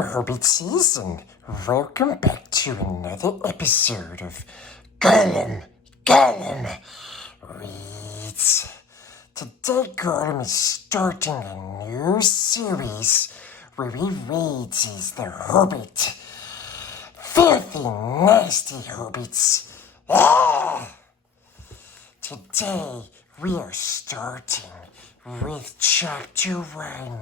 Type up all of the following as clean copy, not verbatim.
Hello, Hobbitses, and welcome back to another episode of Gollum Reads. Today, Gollum is starting a new series where he reads as the Hobbit. Filthy, nasty Hobbits. Today, we are starting with Chapter 1.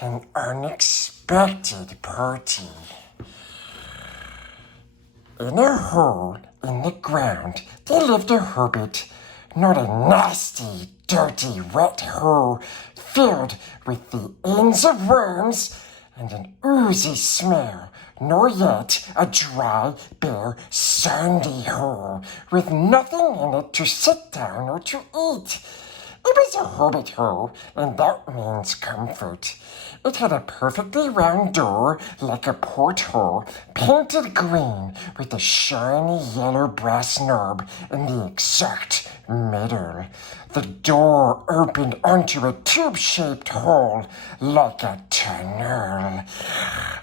An unexpected party. In a hole in the ground, there lived a hobbit, not a nasty, dirty, wet hole filled with the ends of worms and an oozy smell, nor yet a dry, bare, sandy hole with nothing in it to sit down or to eat. It was a hobbit hole, and that means comfort. It had a perfectly round door, like a porthole, painted green, with a shiny yellow brass knob in the exact middle. The door opened onto a tube-shaped hall, like a tunnel.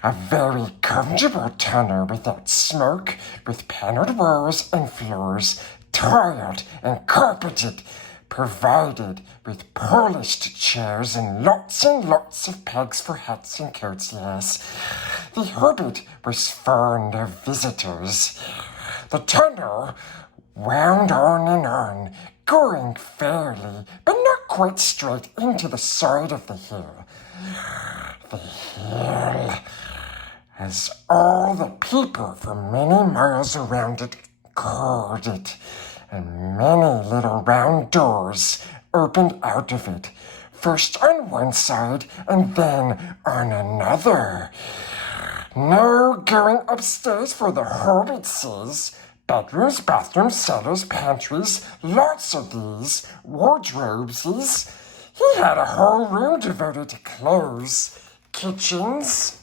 A very comfortable tunnel without smoke, with paneled walls and floors, tiled and carpeted, provided with polished chairs and lots of pegs for hats and coats, yes. The Hobbit was fond of visitors. The tunnel wound on, going fairly, but not quite straight into the side of the hill. The hill, as all the people for many miles around it called it, and many little round doors opened out of it, first on one side and then on another. No going upstairs for the Hobbitses. Bedrooms, bathrooms, cellars, pantries, lots of these, wardrobeses. He had a whole room devoted to clothes, kitchens,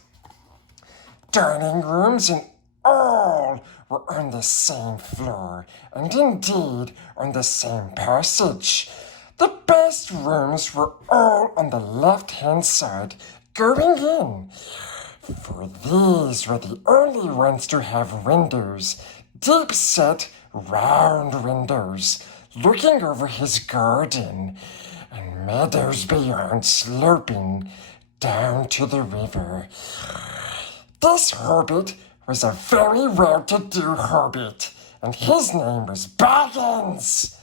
dining rooms, and all were on the same floor, and indeed on the same passage. The best rooms were all on the left-hand side, going in, for these were the only ones to have windows, deep-set, round windows, looking over his garden, and meadows beyond sloping down to the river. This hobbit was a very well-to-do hobbit, and his name was Baggins.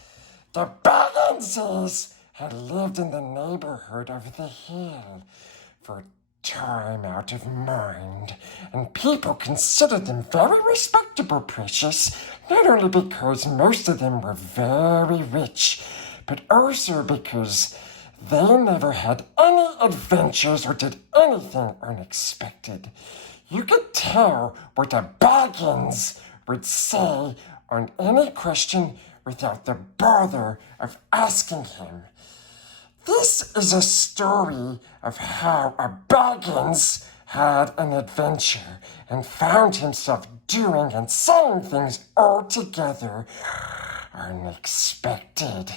The Bagginses had lived in the neighborhood of the hill for time out of mind, and people considered them very respectable, precious, not only because most of them were very rich, but also because they never had any adventures or did anything unexpected. You could tell what a Baggins would say on any question without the bother of asking him. This is a story of how a Baggins had an adventure and found himself doing and saying things altogether unexpected.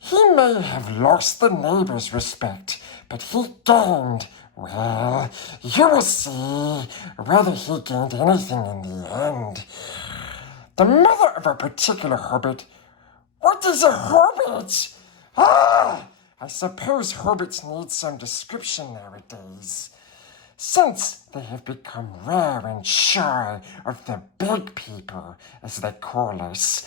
He may have lost the neighbors' respect, but he gained, well, you will see whether he gained anything in the end. The mother of a particular hobbit. What is a hobbit? I suppose hobbits need some description nowadays, since they have become rare and shy of the big people, as they call us.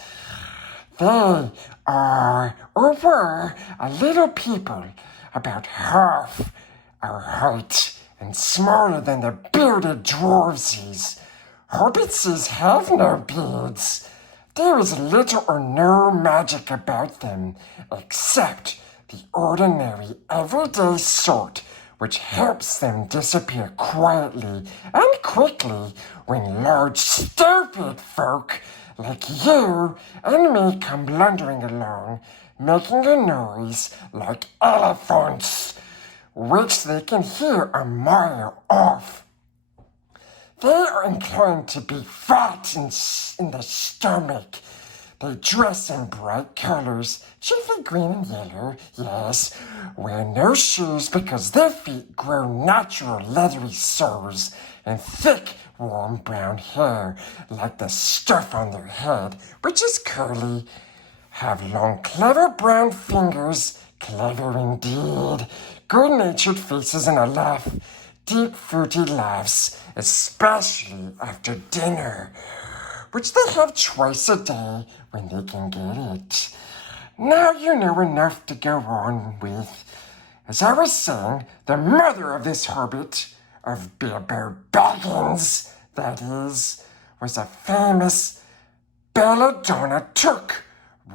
They are, or were, a little people, about half our height, and smaller than the bearded dwarvesies. Hobbitses have no beards. There is little or no magic about them, except the ordinary, everyday sort, which helps them disappear quietly and quickly when large, stupid folk like you and me come blundering along, making a noise like elephants, which they can hear a mile off. They are inclined to be fat in the stomach, They dress in bright colors, chiefly green and yellow, yes, wear no shoes because their feet grow natural leathery soles and thick, warm brown hair, like the stuff on their head, which is curly, have long, clever brown fingers, clever indeed, good-natured faces and a laugh, deep, fruity laughs, especially after dinner, which they have twice a day when they can get it. Now you know enough to go on with. As I was saying, the mother of this Hobbit, of Bilbo Baggins, that is, was a famous belladonna Took,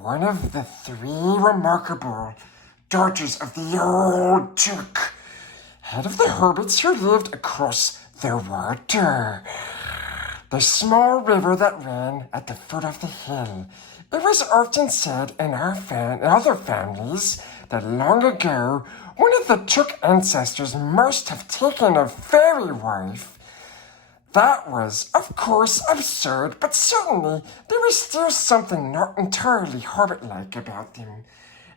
one of the three remarkable daughters of the old Duke, head of the Hobbits who lived across the water, the small river that ran at the foot of the hill. It was often said in other families that long ago one of the Took ancestors must have taken a fairy wife. That was, of course, absurd, but certainly there was still something not entirely Hobbit-like about them.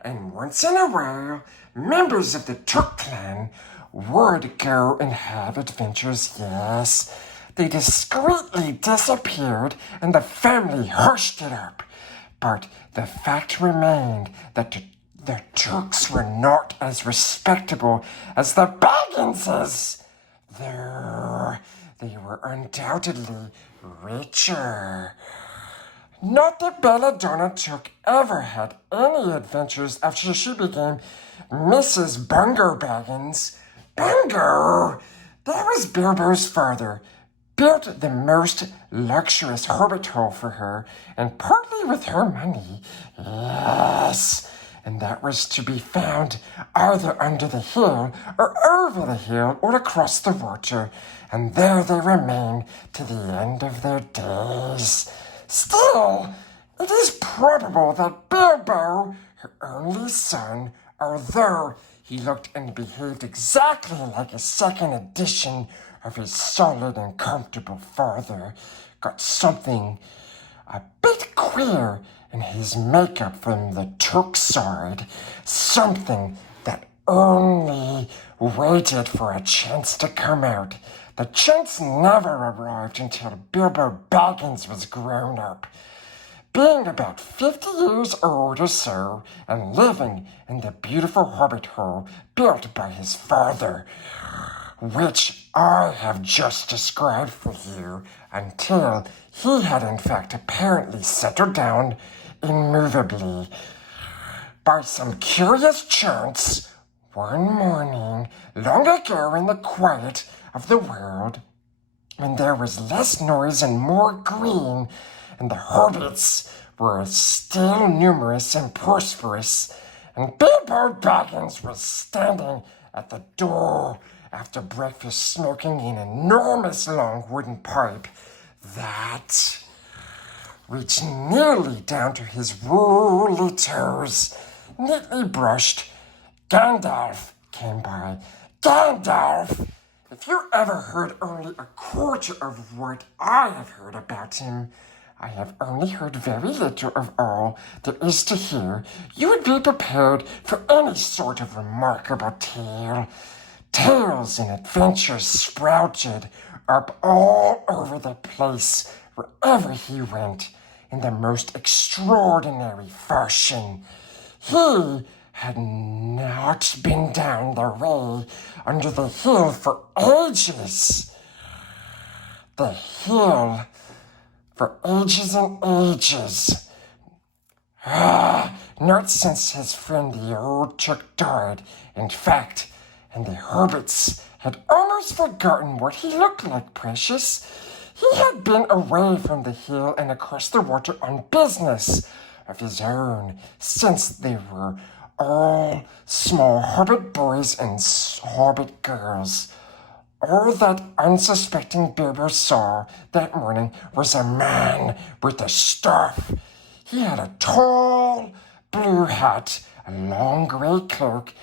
And once in a while, members of the Took clan would go and have adventures, yes. They discreetly disappeared, and the family hushed it up. But the fact remained that the Tooks were not as respectable as the Bagginses, though they were undoubtedly richer. Not that Belladonna Took ever had any adventures after she became Mrs. Bungo Baggins. Bungo! That was Bilbo's father. Built the most luxurious Hobbit hole for her, and partly with her money. Yes, and that was to be found either under the hill, or over the hill, or across the water, and there they remain to the end of their days. Still, it is probable that Bilbo, her only son, although he looked and behaved exactly like a second edition of his solid and comfortable father, got something a bit queer in his makeup from the Took side, something that only waited for a chance to come out. The chance never arrived until Bilbo Baggins was grown up, being about 50 years old or so, and living in the beautiful Hobbit hole built by his father, which I have just described for you, until he had in fact apparently settled down immovably. By some curious chance, one morning, long ago in the quiet of the world, when there was less noise and more green, and the Hobbits were still numerous and prosperous, and Bilbo Baggins was standing at the door after breakfast smoking an enormous long wooden pipe that reached nearly down to his woolly toes, neatly brushed, Gandalf came by. Gandalf! If you ever heard only a quarter of what I have heard about him, I have only heard very little of all there is to hear, you would be prepared for any sort of remarkable tale. Tales and adventures sprouted up all over the place wherever he went in the most extraordinary fashion. He had not been down the way under the hill for ages. The hill for ages and ages. Not since his friend the old Took died, in fact, and the Hobbits had almost forgotten what he looked like, precious. He had been away from the hill and across the water on business of his own since they were all small Hobbit boys and Hobbit girls. All that unsuspecting Gerber saw that morning was a man with a staff. He had a tall blue hat, a long gray cloak,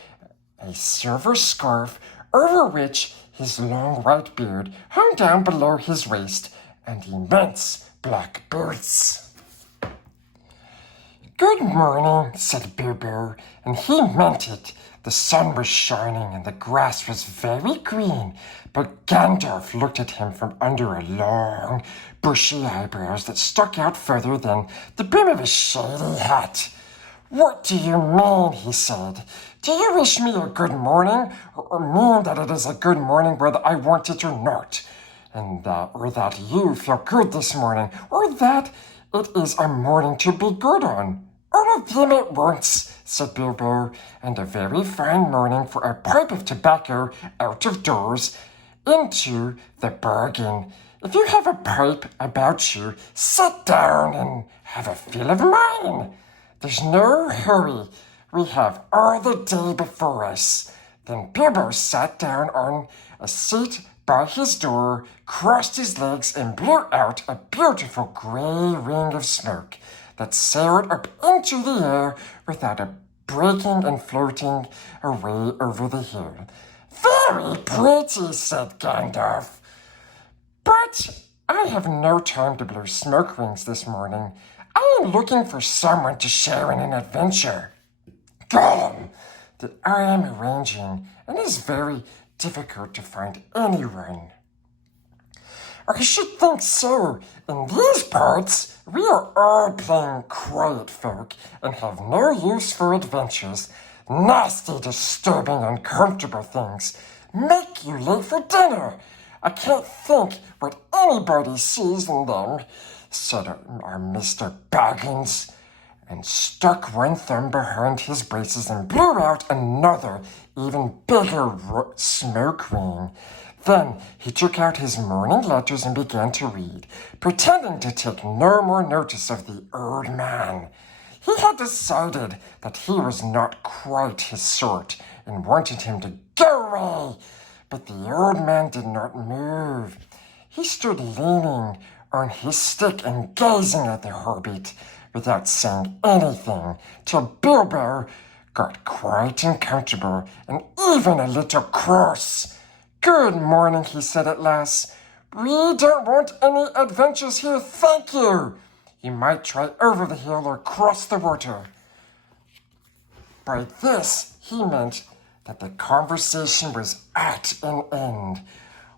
a silver scarf, over which his long white beard hung down below his waist, and immense black boots. Good morning, said Gerber, and he meant it. The sun was shining and the grass was very green, but Gandalf looked at him from under a long, bushy eyebrows that stuck out further than the brim of his shady hat. What do you mean, he said. Do you wish me a good morning, or mean that it is a good morning whether I want it or not? And or that you feel good this morning, or that it is a morning to be good on? All of them at once, said Bilbo, and a very fine morning for a pipe of tobacco out of doors, into the bargain. If you have a pipe about you, sit down and have a fill of mine. There's no hurry. We have all the day before us. Then Bilbo sat down on a seat by his door, crossed his legs, and blew out a beautiful grey ring of smoke that sailed up into the air without a breaking and floating away over the hill. Very pretty, said Gandalf. But I have no time to blow smoke rings this morning. I am looking for someone to share in an adventure. Gollum, that I am arranging, and it is very difficult to find anyone. I should think so. In these parts, we are all plain quiet folk and have no use for adventures. Nasty, disturbing, uncomfortable things. Make you late for dinner. I can't think what anybody sees in them, said our Mr. Baggins, and stuck one thumb behind his braces and blew out another, even bigger smoke ring. Then he took out his morning letters and began to read, pretending to take no more notice of the old man. He had decided that he was not quite his sort and wanted him to go away, but the old man did not move. He stood leaning on his stick and gazing at the Hobbit without saying anything till Bilbo got quite uncomfortable and even a little cross. Good morning, he said at last. We don't want any adventures here, thank you. You might try over the hill or cross the water. By this, he meant that the conversation was at an end.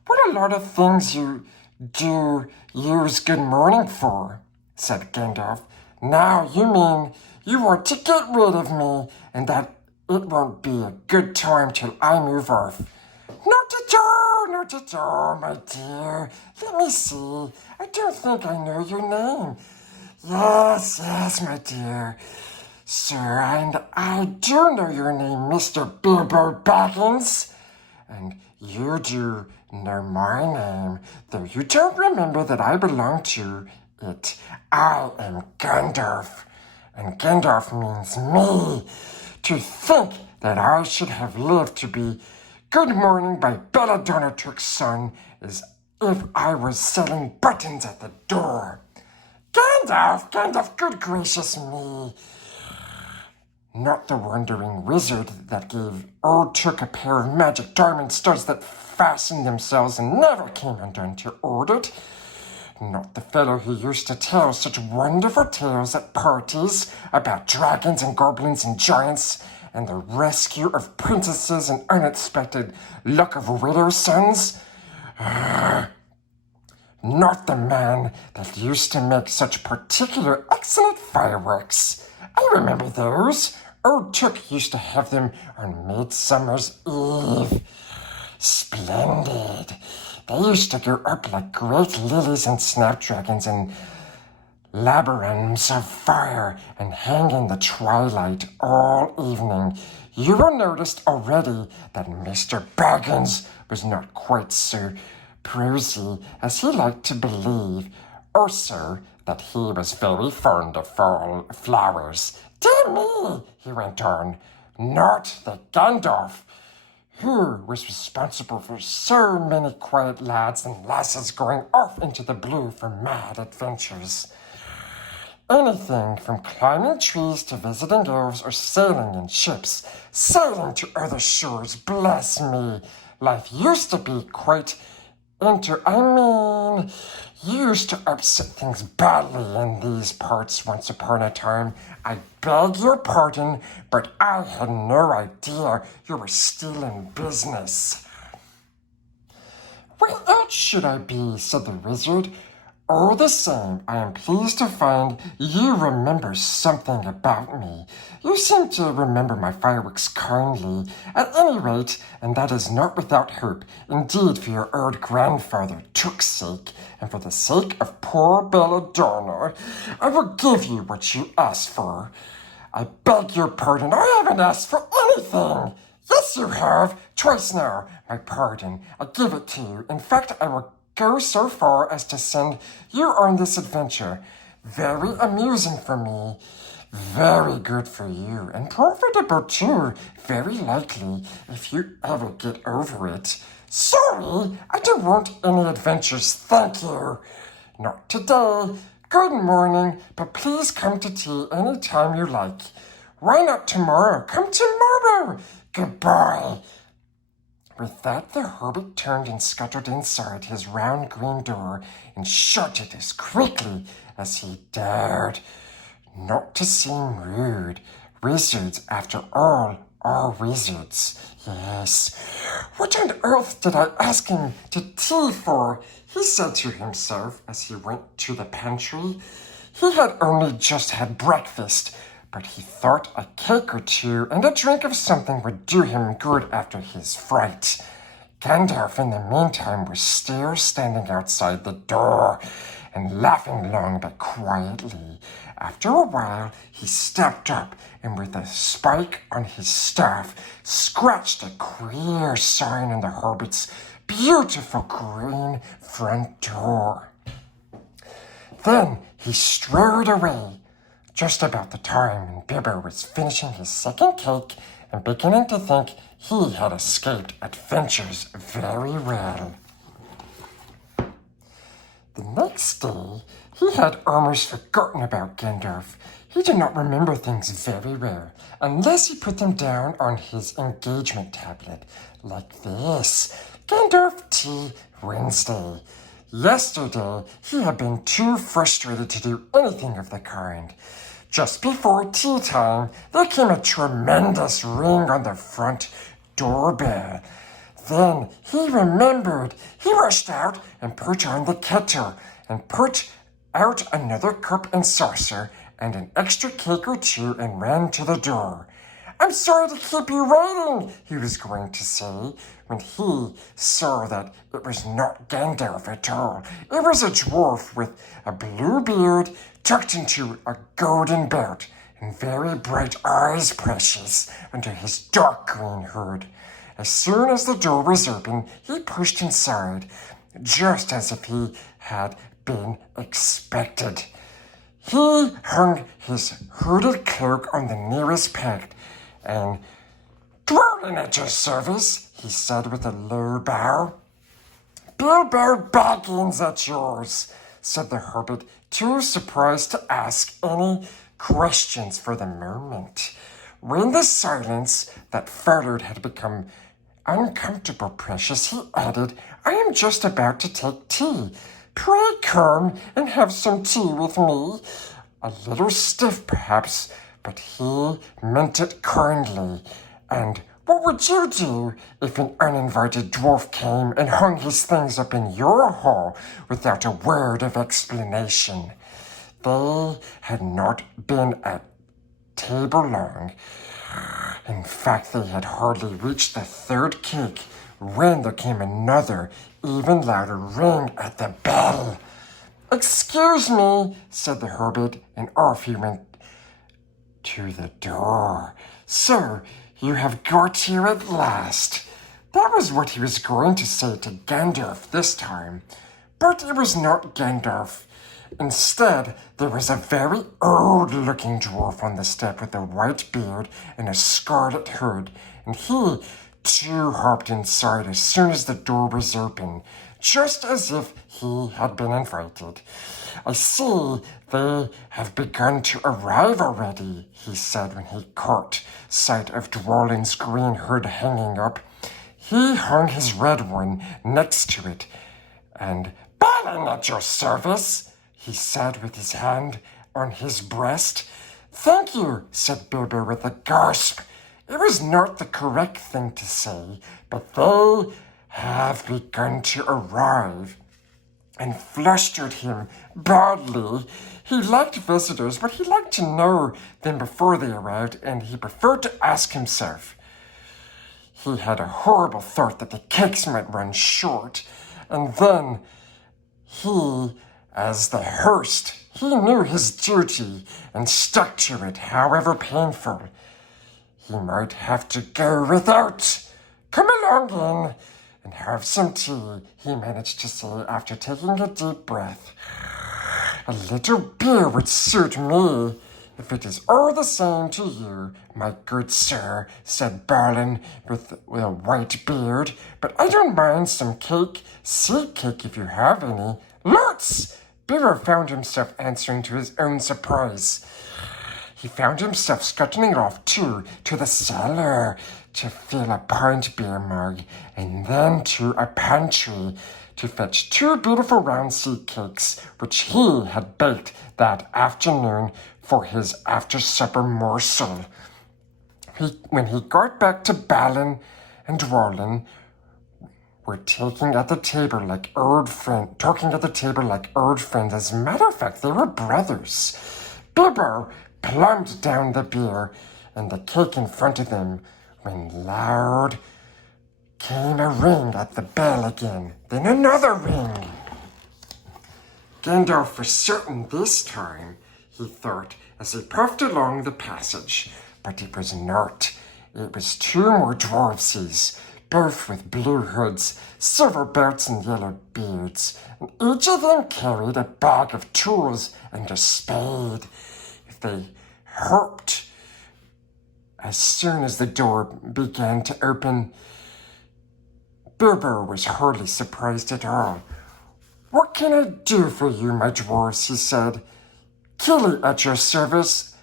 What a lot of things you do use good morning for, said Gandalf. Now you mean you want to get rid of me and that it won't be a good time till I move off. Not at all, my dear. Let me see. I don't think I know your name. Yes, my dear. Sir, and I do know your name, Mr. Bilbo Baggins. And you do know my name, though you don't remember that I belong to it. I am Gandalf, and Gandalf means me. To think that I should have lived to be Good Morning by Belladonna Turk's son as if I was selling buttons at the door. Gandalf, good gracious me. Not the wandering wizard that gave old Turk a pair of magic diamond studs that fastened themselves and never came undone till ordered. Not the fellow who used to tell such wonderful tales at parties about dragons and goblins and giants and the rescue of princesses and unexpected luck of widows' sons. Not the man that used to make such particular excellent fireworks. I remember those. Old Turk used to have them on Midsummer's Eve. Splendid. They used to go up like great lilies and snapdragons and labyrinths of fire and hang in the twilight all evening. You will notice already that Mr. Baggins was not quite so prosy as he liked to believe. Also, that he was very fond of fall flowers. Dear me, he went on, not the Gandalf, who was responsible for so many quiet lads and lasses going off into the blue for mad adventures. Anything from climbing trees to visiting elves or sailing in ships, sailing to other shores, bless me. Life used to be quite You used to upset things badly in these parts once upon a time. I beg your pardon, but I had no idea you were still in business. What else should I be, said the wizard. All the same, I am pleased to find you remember something about me. You seem to remember my fireworks kindly, at any rate, and that is not without hope. Indeed, for your old grandfather Took's sake, and for the sake of poor Belladonna, I will give you what you asked for. I beg your pardon, I haven't asked for anything. Yes, you have. Twice now. My pardon. I give it to you. In fact, I will go so far as to send you on this adventure. Very amusing for me. Very good for you. And profitable too. Very likely, if you ever get over it. Sorry, I don't want any adventures, thank you. Not today. Good morning, but please come to tea any time you like. Why not tomorrow? Come tomorrow. Goodbye. With that, the Hobbit turned and scuttled inside his round green door and shut it as quickly as he dared. Not to seem rude, wizards, after all, are wizards. Yes. What on earth did I ask him to tea for? He said to himself as he went to the pantry. He had only just had breakfast, but he thought a cake or two and a drink of something would do him good after his fright. Gandalf, in the meantime, was still standing outside the door and laughing long but quietly. After a while, he stepped up and with a spike on his staff, scratched a queer sign on the Hobbit's beautiful green front door. Then he strode away, just about the time when Gerber was finishing his second cake and beginning to think he had escaped adventures very well. The next day, he had almost forgotten about Gandalf. He did not remember things very well, unless he put them down on his engagement tablet, like this. Gandalf Tea Wednesday. Yesterday, he had been too frustrated to do anything of the kind. Just before tea time, there came a tremendous ring on the front doorbell. Then he remembered. He rushed out and put on the kettle and put out another cup and saucer and an extra cake or two and ran to the door. I'm sorry to keep you waiting, he was going to say, when he saw that it was not Gandalf at all. It was a dwarf with a blue beard tucked into a golden belt and very bright eyes precious under his dark green hood. As soon as the door was open, he pushed inside, just as if he had been expected. He hung his hooded cloak on the nearest peg and, "Dwelling at your service," he said with a low bow. "Bilbo Baggins at yours," said the Hobbit, too surprised to ask any questions for the moment. When the silence that followed had become uncomfortable precious, he added, "I am just about to take tea. Pray come and have some tea with me." A little stiff, perhaps, but he meant it kindly. And what would you do if an uninvited dwarf came and hung his things up in your hall without a word of explanation? They had not been at table long. In fact, they had hardly reached the third cake when there came another, even louder ring at the bell. "Excuse me," said the Hobbit, and off he went to the door. "So, you have got here at last." That was what he was going to say to Gandalf this time. But it was not Gandalf. Instead, there was a very old-looking dwarf on the step with a white beard and a scarlet hood, and he, too, hopped inside as soon as the door was open, just as if he had been invited. "I see they have begun to arrive already," he said when he caught sight of Dwalin's green hood hanging up. He hung his red one next to it, and "Balin at your service," he said with his hand on his breast. "Thank you," said Gerber with a gasp. It was not the correct thing to say, but they have begun to arrive, and flustered him badly. He liked visitors, but he liked to know them before they arrived, and he preferred to ask himself. He had a horrible thought that the cakes might run short, and then he, as the host, he knew his duty and stuck to it, however painful. He might have to go without. "Come along in and have some tea," he managed to say after taking a deep breath. "A little beer would suit me, if it is all the same to you, my good sir," said Balin with a white beard. "But I don't mind some cake, seed cake if you have any." "Lots!" Dere found himself answering to his own surprise. He found himself scuttling off, too, to the cellar to fill a pint beer mug, and then to a pantry to fetch 2 beautiful round seed cakes, which he had baked that afternoon for his after-supper morsel. When he got back to Balin and Dwalin, were talking at the table like old friends. As a matter of fact, they were brothers. Gerber plumped down the beer and the cake in front of them when loud came a ring at the bell again. Then another ring. Gandalf for certain this time, he thought, as he puffed along the passage. But it was not. It was 2 more dwarfsies, both with blue hoods, silver belts, and yellow beards, and each of them carried a bag of tools and a spade. If they hoped, as soon as the door began to open, Gerber was hardly surprised at all. "What can I do for you, my dwarfs?" he said. "Killy at your service,"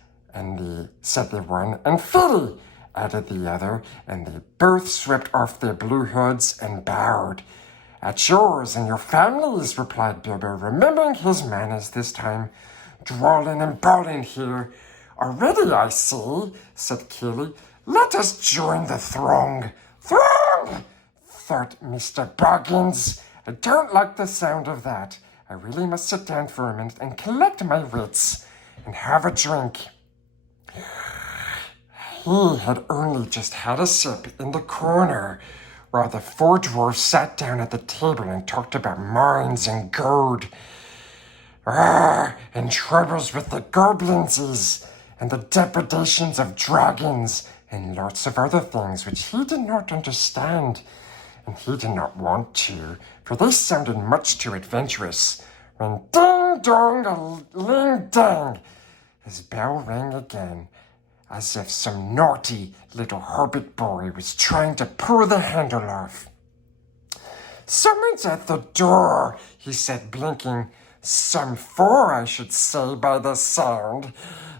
said the one, and "Filly," added the other, and they both swept off their blue hoods and bowed. "At yours and your families," replied Gerber, remembering his manners this time. "Dwalin and Balin here. Already, I see," said Killy. "Let us join the throng." "Throng!" thought Mr. Boggins. "I don't like the sound of that. I really must sit down for a minute and collect my wits and have a drink." He had only just had a sip in the corner, while the 4 dwarfs sat down at the table and talked about mines and Gerd, and troubles with the goblinses, and the depredations of dragons, and lots of other things which he did not understand, and he did not want to, for they sounded much too adventurous. When ding-dong-a-ling-dang, his bell rang again, as if some naughty little Hobbit boy was trying to pull the handle off. "Someone's at the door," he said, blinking. "Some 4, I should say, by the sound,"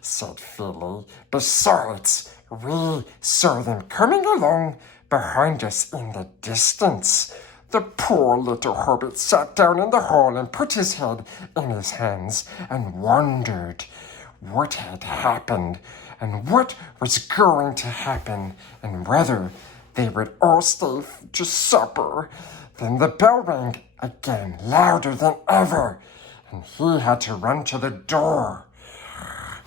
said Filly. "Besides, we saw them coming along behind us in the distance." The poor little Hobbit sat down in the hall and put his head in his hands and wondered what had happened and what was going to happen and whether they would all stay to supper. Then the bell rang again, louder than ever, and he had to run to the door.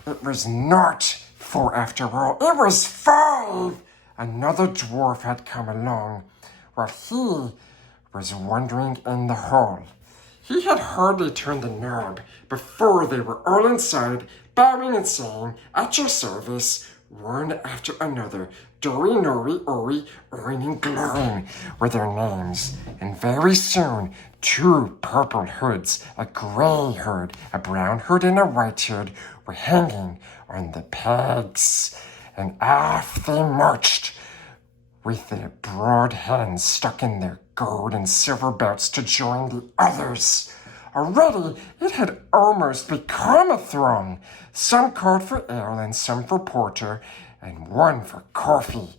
It was not 4 after all, it was 5! Another dwarf had come along, while he was wandering in the hall. He had hardly turned the knob before they were all inside, bowing and saying, "At your service," one after another. Dori, Nori, Ori, Orin, and Glorin were their names, and very soon 2 purple hoods, a gray hood, a brown hood, and a white hood were hanging on the pegs, and off they marched with their broad hands stuck in their gold and silver belts to join the others. Already it had almost become a throng. Some called for ale and some for porter, and one for coffee,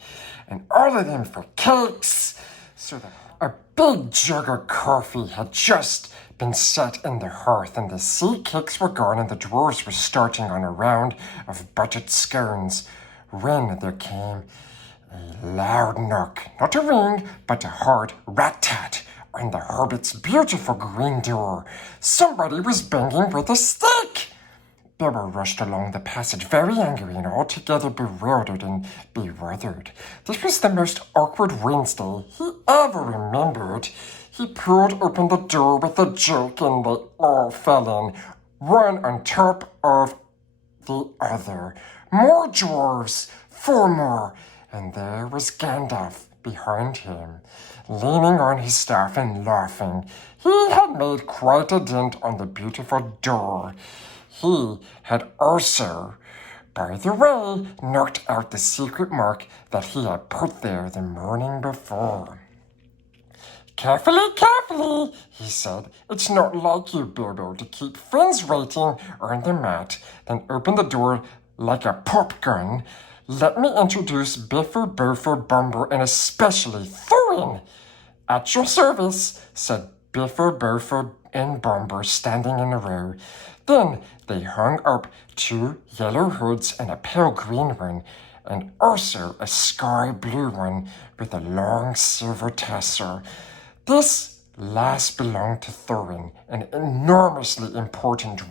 and all of them for cakes. So the A big jug of coffee had just been set in the hearth, and the sea cakes were gone, and the dwarves were starting on a round of buttered scones, when there came a loud knock, not a ring, but a hard rat-tat on the Hobbit's beautiful green door. Somebody was banging with a stick. Gerber rushed along the passage, very angry and altogether bewildered and bewildered. This was the most awkward Wednesday he ever remembered. He pulled open the door with a jerk, and they all fell in, one on top of the other. More dwarves, 4 more, and there was Gandalf behind him, leaning on his staff and laughing. He had made quite a dent on the beautiful door. He had also, by the way, knocked out the secret mark that he had put there the morning before. "Carefully, carefully," he said. "It's not like you, Bilbo, to keep friends waiting on the mat, then open the door like a pop gun. Let me introduce Biffer, Boffer, Bumber, and especially Thorin." "At your service," said Biffer, Boffer, and Bumber, standing in a row. Then they hung up 2 yellow hoods and a pale green one, and also a sky blue one with a long silver tassel. This last belonged to Thorin, an enormously important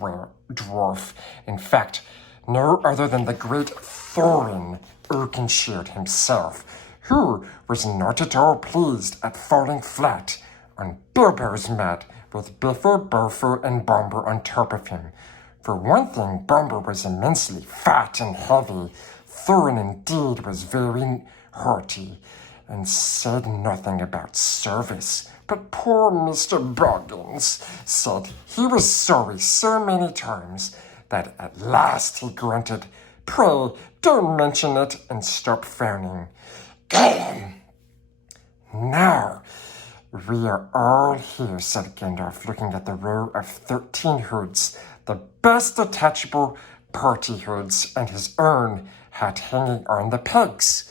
dwarf. In fact, no other than the great Thorin Oakenshield himself, who was not at all pleased at falling flat on Bilbo's mat with Biffer, Boffer, and Bumber on top of him. For one thing, Bumber was immensely fat and heavy. Thorin indeed was very hearty, and said nothing about service. But poor Mr. Boggins said he was sorry so many times that at last he grunted, "Pray, don't mention it," and stopped frowning. "Gollum! Now, we are all here," said Gandalf, looking at the row of 13 hoods, the best detachable party hoods, and his own hat hanging on the pegs.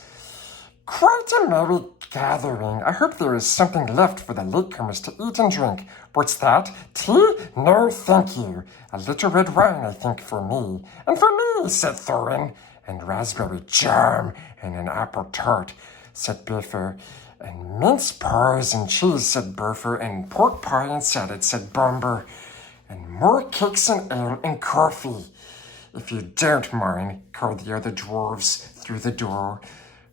"Quite a merry gathering. I hope there is something left for the latecomers to eat and drink. What's that? Tea? No, thank you. A little red wine, I think, for me." "And for me," said Thorin. "And raspberry jam and an apple tart," said Biffer. "And mince pies and cheese," said Boffer. "And pork pie and salad," said Bumber. "And more cakes and ale and coffee, if you don't mind," called the other dwarves through the door.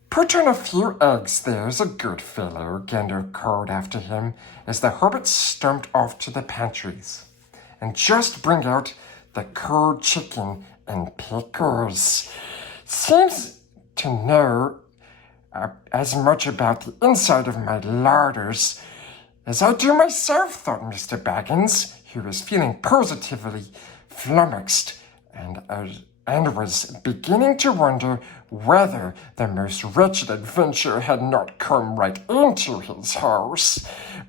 "Put on a few eggs, there's a good fellow," Gandalf called after him as the hobbits stumped off to the pantries. "And just bring out the cold chicken and pickles. Seems to know as much about the inside of my larders as I do myself," thought Mr. Baggins, who was feeling positively flummoxed and was beginning to wonder whether the most wretched adventure had not come right into his house.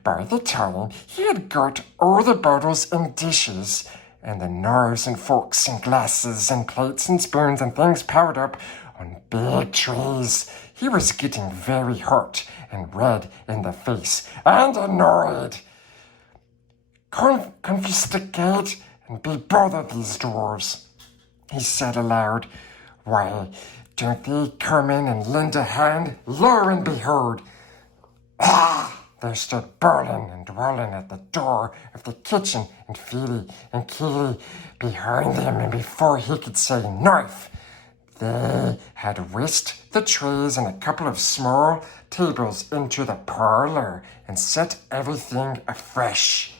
By the time he had got all the bottles and dishes, and the knives and forks and glasses and plates and spoons and things piled up on big trays, he was getting very hot and red in the face and annoyed. "Confiscate and be bothered, these dwarves," he said aloud. "Why, don't they come in and lend a hand? Lo and behold, there stood Berlin and Dwellin at the door of the kitchen, and Feely and Keely behind him, and before he could say knife, they had whisked the trays and a couple of small tables into the parlor and set everything afresh.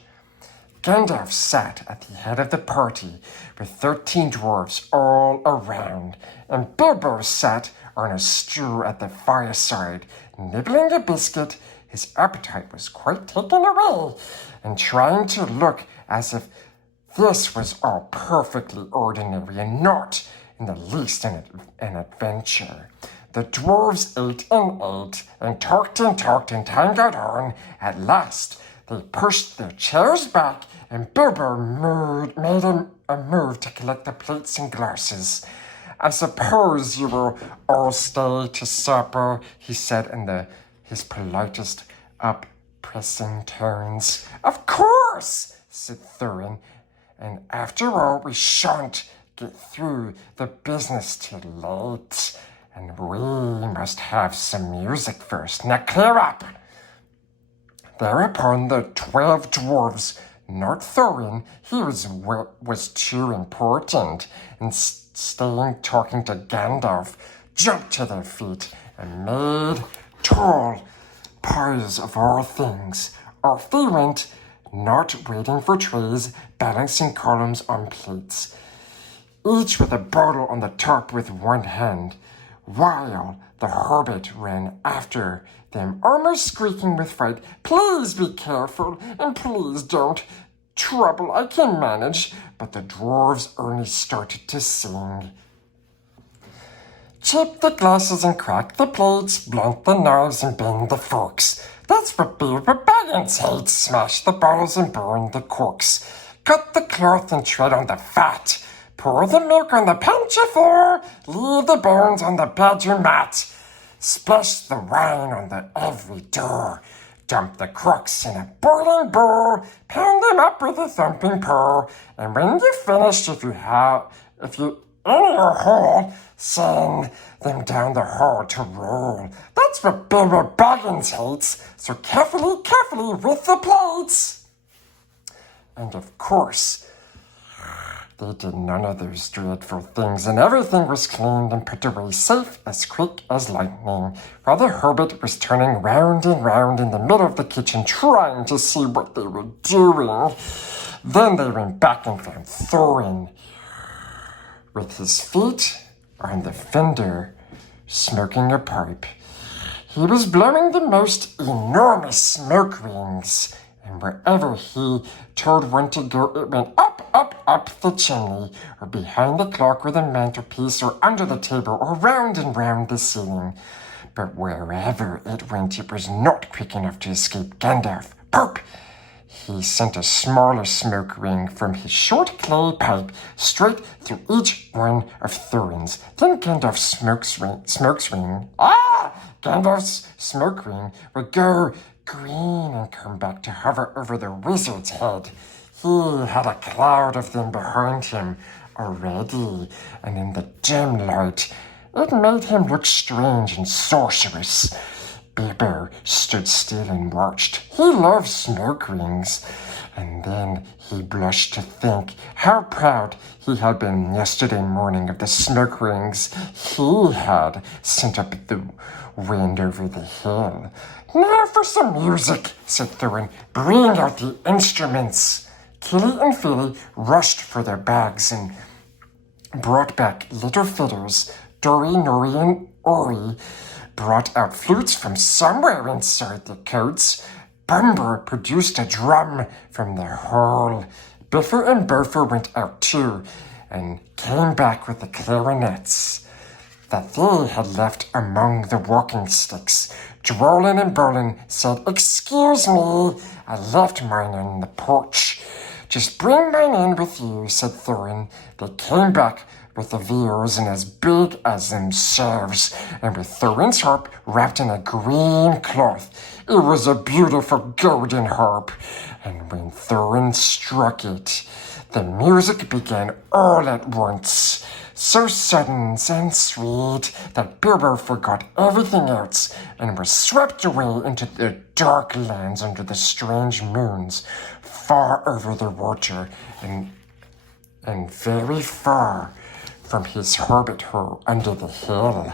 Gandalf sat at the head of the party with 13 dwarves all around, and Bilbo sat on a stool at the fireside, nibbling a biscuit. His appetite was quite taken away, and trying to look as if this was all perfectly ordinary and not in the least an adventure. The dwarves ate and talked and time got on. At last, they pushed their chairs back, and Gerber made a move to collect the plates and glasses. "I suppose you will all stay to supper," he said in his politest, pressing tones. Of course, said Thurin, and after all, we shan't get through the business till late, and we must have some music first. Now clear up! Thereupon the 12 dwarves, not Thorin, he was too important, and staying talking to Gandalf, jumped to their feet and made tall piles of all things. Off they went, not waiting for trays, balancing columns on plates, each with a bottle on the top with one hand, while the Hobbit ran after them, almost squeaking with fright. Please be careful, and please don't trouble, I can manage. But the dwarves only started to sing. Chip the glasses and crack the plates, blunt the knives and bend the forks. That's what Bilbo Baggins hates. Smash the bottles and burn the corks. Cut the cloth and tread on the fat. Pour the milk on the panchafore. Leave the bones on the bedroom mat. Splash the wine on the every door. Dump the crocks in a boiling bowl. Pound them up with a thumping paw. And when you've finished, if you in your hole, send them down the hall to roll. That's what Bilbo Baggins hates. So carefully with the plates. And of course, they did none of those dreadful things, and everything was cleaned and put away safe as quick as lightning, while the Hobbit was turning round and round in the middle of the kitchen trying to see what they were doing. Then they went back and found Thorin, with his feet on the fender, smoking a pipe. He was blowing the most enormous smoke rings, and wherever he told one to go, it went up the chimney, or behind the clock or the mantelpiece, or under the table, or round and round the ceiling. But wherever it went, it was not quick enough to escape Gandalf. Pop! He sent a smaller smoke ring from his short clay pipe straight through each one of Thorin's. Then Gandalf's smoke ring would go green and come back to hover over the wizard's head. He had a cloud of them behind him already, and in the dim light, it made him look strange and sorcerous. Bilbo stood still and watched. He loved smoke rings. And then he blushed to think how proud he had been yesterday morning of the smoke rings he had sent up the wind over the hill. Now for some music, said Thorin. Bring out the instruments. Killy and Philly rushed for their bags and brought back little fiddles. Dore, Nori, and Ori brought out flutes from somewhere inside the coats. Bumber produced a drum from the hall. Biffer and Boffer went out too, and came back with the clarinets that they had left among the walking sticks. Dwalin and Bolin said, "Excuse me, I left mine on the porch." "Just bring mine in with you," said Thorin. They came back with the viols and as big as themselves, and with Thorin's harp wrapped in a green cloth. It was a beautiful golden harp, and when Thorin struck it, the music began all at once, so sudden and sweet that Gerber forgot everything else and was swept away into the dark lands under the strange moons, far over the water and very far from his hobbit hole under the hill.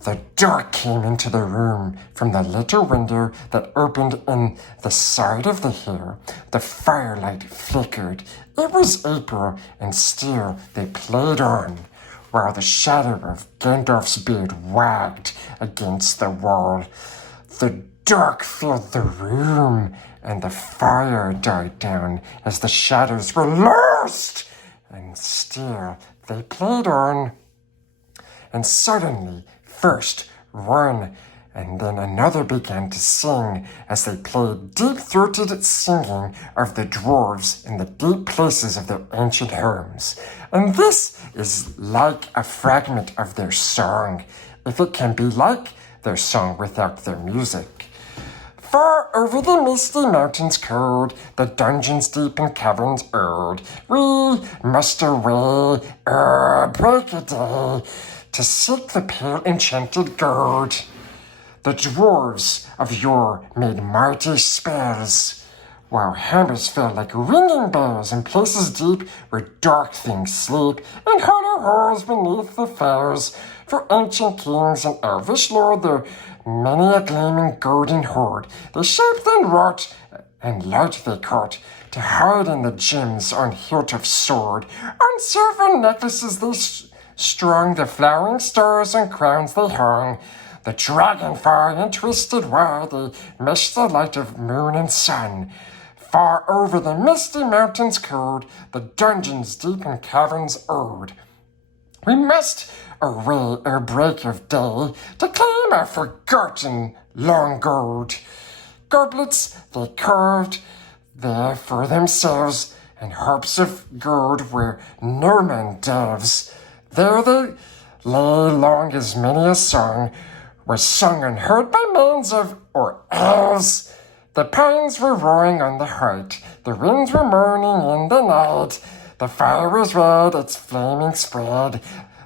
The dark came into the room from the little window that opened in the side of the hill. The firelight flickered. It was April, and still they played on, while the shadow of Gandalf's beard wagged against the wall. The dark filled the room, and the fire died down as the shadows were lost. And still they played on. And suddenly, first one and then another began to sing as they played deep-throated singing of the dwarves in the deep places of their ancient homes. And this is like a fragment of their song, if it can be like their song without their music. Far over the misty mountains cold, the dungeons deep and caverns old, we must away ere break of day to seek the pale enchanted Gerd. The dwarves of yore made mighty spells, while hammers fell like ringing bells in places deep where dark things sleep, in hollow halls beneath the fells. For ancient kings and elvish lord, there many a gleaming golden hoard they shaped and wrought, and light they caught, to hide in the gems on hilt of sword. On silver necklaces they strung, the flowering stars on crowns they hung. The dragonfly and twisted wire, they meshed the light of moon and sun. Far over the misty mountains cold, the dungeons deep and caverns old. We must away ere break of day to claim our forgotten long gold. Goblets they carved there for themselves, and harps of gold where no man delves. There they lay long as many a song was sung and heard by maidens of or elves. The pines were roaring on the height, the winds were moaning in the night. The fire was red, its flaming spread,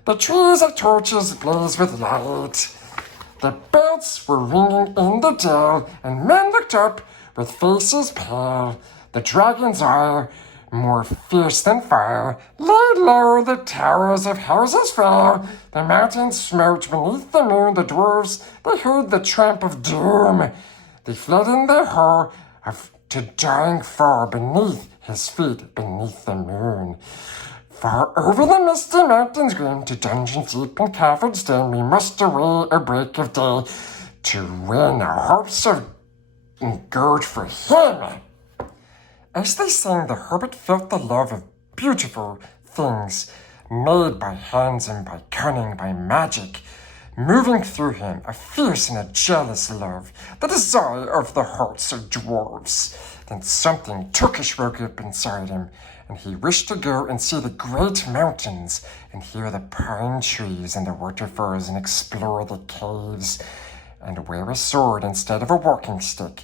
the trees of torches blaze with light. The bells were ringing in the dell, and men looked up with faces pale. The dragon's eye, more fierce than fire, laid low the towers of houses fell. The mountains smote beneath the moon, the dwarves, they heard the tramp of doom. They fled in their horror to dying far beneath his feet, beneath the moon. Far over the misty mountains grim, to dungeons deep and caverns dim, we must away ere break of day to win our hopes of Gerd for him. As they sang, the Hobbit felt the love of beautiful things made by hands and by cunning, by magic, moving through him, a fierce and a jealous love, the desire of the hearts of dwarves. Then something Turkish woke up inside him, and he wished to go and see the great mountains, and hear the pine trees and the waterfalls, and explore the caves, and wear a sword instead of a walking stick.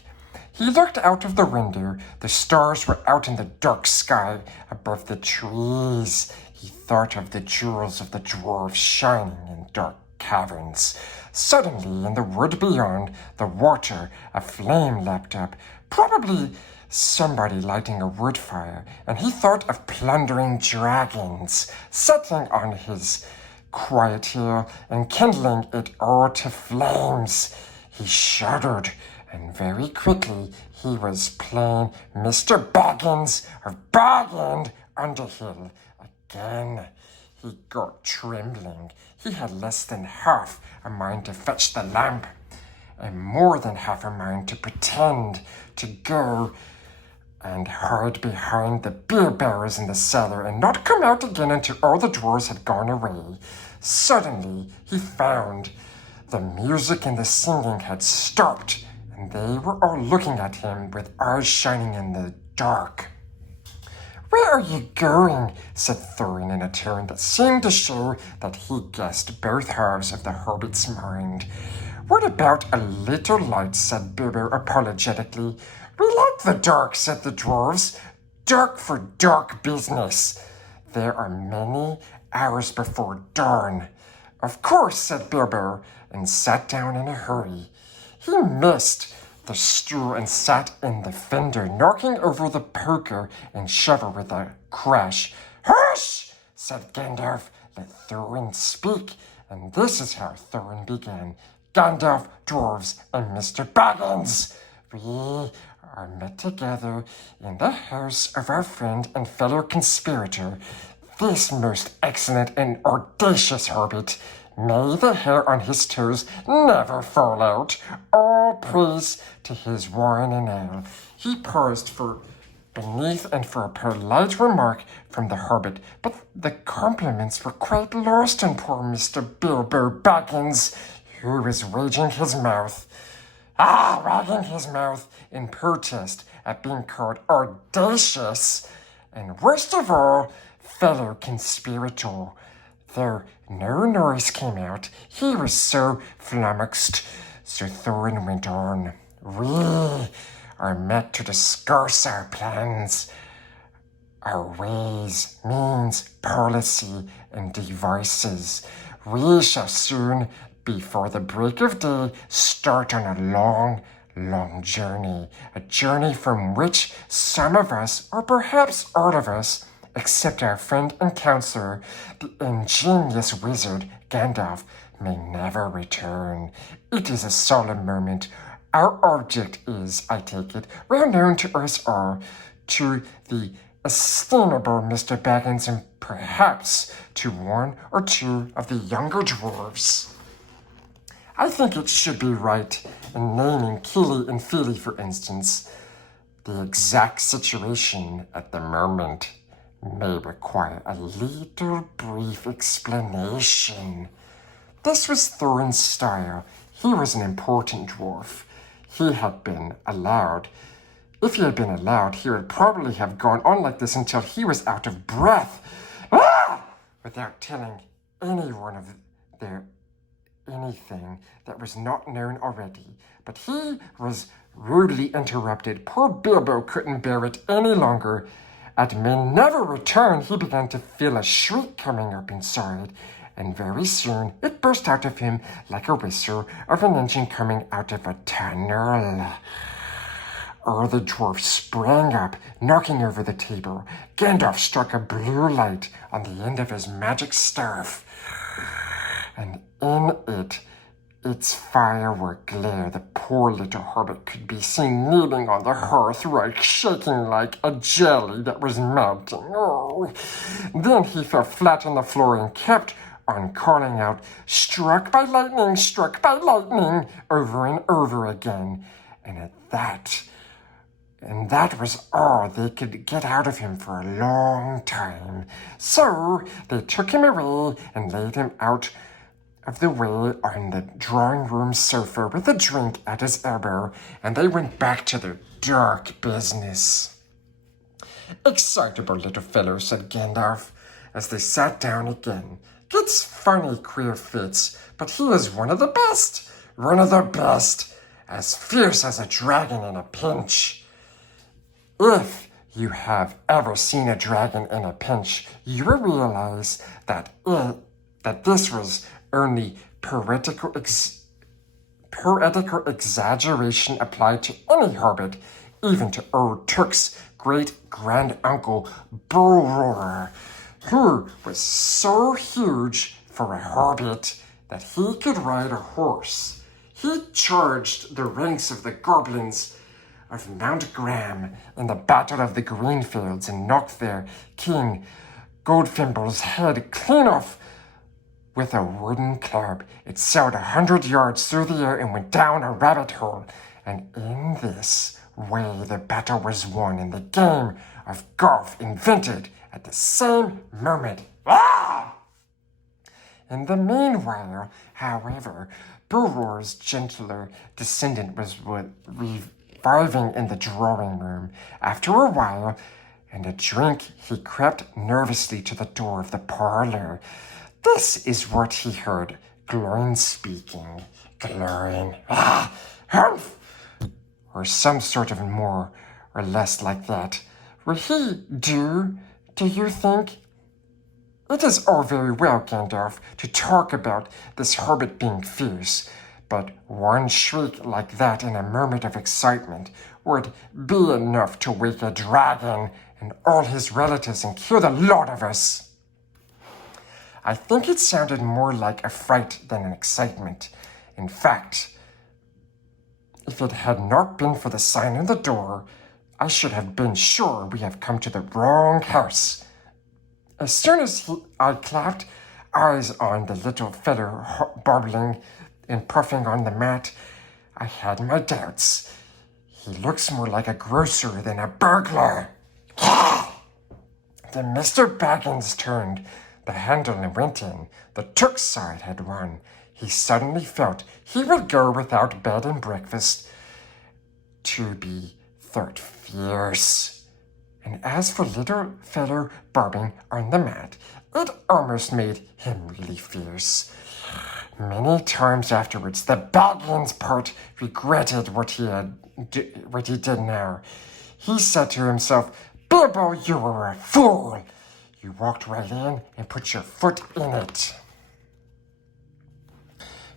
He looked out of the window. The stars were out in the dark sky above the trees. He thought of the jewels of the dwarves shining in dark caverns. Suddenly, in the wood beyond, the water, a flame leapt up, probably somebody lighting a wood fire, and he thought of plundering dragons, settling on his quiet hill and kindling it all to flames. He shuddered, and very quickly he was playing Mr. Baggins of Bag Underhill again. He got trembling. He had less than half a mind to fetch the lamp, and more than half a mind to pretend to go and hide behind the beer barrels in the cellar and not come out again until all the dwarves had gone away. Suddenly he found the music and the singing had stopped, and they were all looking at him with eyes shining in the dark. "Where are you going?" said Thorin in a tone that seemed to show that he guessed both halves of the Hobbit's mind. "What about a little light?" said Gerber apologetically. "We like the dark," said the dwarves. "Dark for dark business. There are many hours before dawn." "Of course," said Gerber, and sat down in a hurry. He missed the stool and sat in the fender, knocking over the poker and shovel with a crash. "Hush!" said Gandalf. "Let Thorin speak." And this is how Thorin began. "Gandalf, dwarves, and Mr. Baggins, we are met together in the house of our friend and fellow conspirator, this most excellent and audacious Hobbit. May the hair on his toes never fall out. All praise to his wine and ale." He paused for beneath and for a polite remark from the Hobbit, but the compliments were quite lost on poor Mr. Bilbo Baggins, who was wagging his mouth in protest at being called audacious, and worst of all, fellow conspirator. Though no noise came out, he was so flummoxed. So Thorin went on. We are met to discuss our plans, our ways, means, policy, and devices. We shall soon, before the break of day, start on a long journey. A journey from which some of us, or perhaps all of us, except our friend and counselor, the ingenious wizard Gandalf, may never return. It is a solemn moment. Our object is, I take it, well known to us all, to the estimable Mr. Baggins, and perhaps to one or two of the younger dwarves. I think it should be right in naming Keely and Feely, for instance. The exact situation at the moment may require a little brief explanation. This was Thorin's style. He was an important dwarf. He had been allowed. If he had been allowed, he would probably have gone on like this until he was out of breath, without telling anyone of their anything that was not known already. But he was rudely interrupted. Poor Bilbo couldn't bear it any longer. At "may never return," he began to feel a shriek coming up inside, and very soon it burst out of him like a whistle of an engine coming out of a tunnel. The dwarf sprang up, knocking over the table. Gandalf struck a blue light on the end of his magic staff, and in its firework glare, the poor little hobbit could be seen kneeling on the hearthrug, shaking like a jelly that was melting. Oh! Then he fell flat on the floor and kept on calling out, struck by lightning, over and over again. And that was all they could get out of him for a long time. So they took him away and laid him out of the way on the drawing room sofa with a drink at his elbow, and they went back to their dark business. "Excitable little fellow," said Gandalf, as they sat down again. "Gets funny, queer fits, but he is one of the best, as fierce as a dragon in a pinch. If you have ever seen a dragon in a pinch, you will realize that this was only poetical exaggeration applied to any hobbit, even to old Took's great-grand-uncle Boror, who was so huge for a hobbit that he could ride a horse. He charged the ranks of the goblins of Mount Graham in the Battle of the Greenfields and knocked their king Goldfimble's head clean off with a wooden club. It sailed 100 yards through the air and went down a rabbit hole. And in this way the battle was won and the game of golf invented at the same moment. In the meanwhile, however, Boror's gentler descendant was reviving in the drawing room. After a while, and a drink, he crept nervously to the door of the parlor. This is what he heard Glorn speaking. Glorn, humph! Or some sort of more or less like that. Will he do you think? It is all very well, Gandalf, to talk about this hobbit being fierce, but one shriek like that in a moment of excitement would be enough to wake a dragon and all his relatives and kill the lot of us. I think it sounded more like a fright than an excitement. In fact, if it had not been for the sign on the door, I should have been sure we have come to the wrong house. As soon as I clapped eyes on the little fellow bubbling and puffing on the mat, I had my doubts. He looks more like a grocer than a burglar. Then Mr. Baggins turned the handle and went in. The Took side had won. He suddenly felt he would go without bed and breakfast to be thought fierce And as for little fellow bobbing on the mat, it almost made him really fierce. Many times afterwards, the Baggins part regretted what he did now. He said to himself, Bilbo, you were a fool. You walked right in and put your foot in it.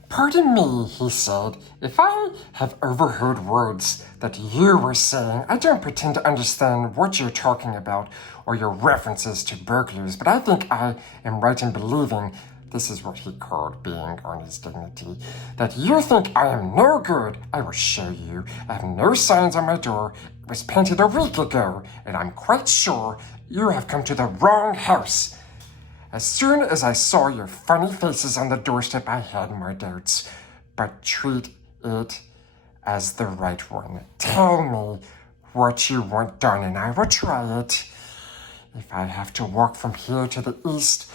Pardon me, he said, if I have overheard words that you were saying. I don't pretend to understand what you're talking about or your references to burglars, but I think I am right in believing, this is what he called being on his dignity, that you think I am no good. I will show you. I have no signs on my door. It was painted a week ago, and I'm quite sure you have come to the wrong house. As soon as I saw your funny faces on the doorstep, I had my doubts, but treat it as the right one. Tell me what you want done, and I will try it. If I have to walk from here to the east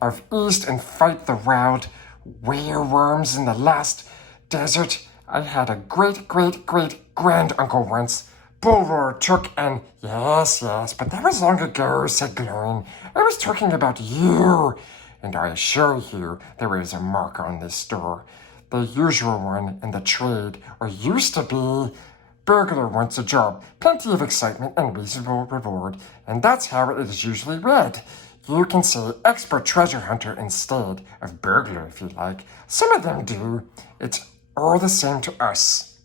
and fight the wild wereworms in the last desert, I had a great-great-great-grand-uncle once. Bulwer took an... Yes, but that was long ago, said Gloin. I was talking about you, and I assure you there is a mark on this door. The usual one in the trade, or used to be. Burglar wants a job, plenty of excitement and reasonable reward, and that's how it is usually read. You can say expert treasure hunter instead of burglar if you like. Some of them do. It's all the same to us.